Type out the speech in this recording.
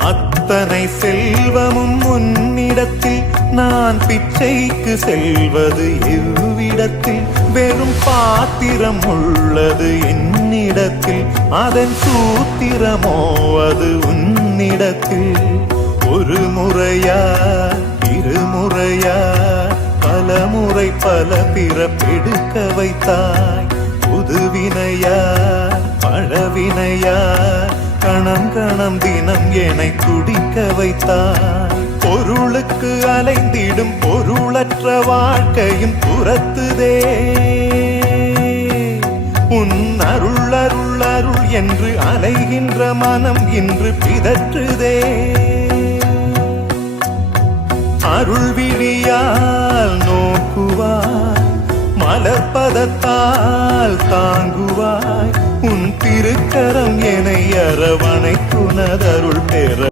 அத்தனை செல்வமும் உன்னிடத்தில் நான் பிச்சைக்கு செல்வது எவ்விடத்தில் வெறும் பாத்திரம் உள்ளது என்னிடத்தில் அதன் சூத்திரமோ அது உன்னிடத்தில் ஒரு முறையா இருமுறையா பல முறை பல பிறப்பெடுக்க வைத்தாய் புதுவினையா பழவினையா கணம் கணம் தினம் என்னை துடிக்க வைத்தாய் பொருளுக்கு அலைந்திடும் பொருளற்ற வாழ்க்கையும் துரத்துதே உன் அருள் அருள் அருள் என்று அலைகின்ற மனம் இன்று பிதற்றுதே அருள் விழியால் நோக்குவாய் மலர்பதத்தால் தாங்குவாய் உன் திருக்கரம் என்னை அரவணைக்குனதருள் பெற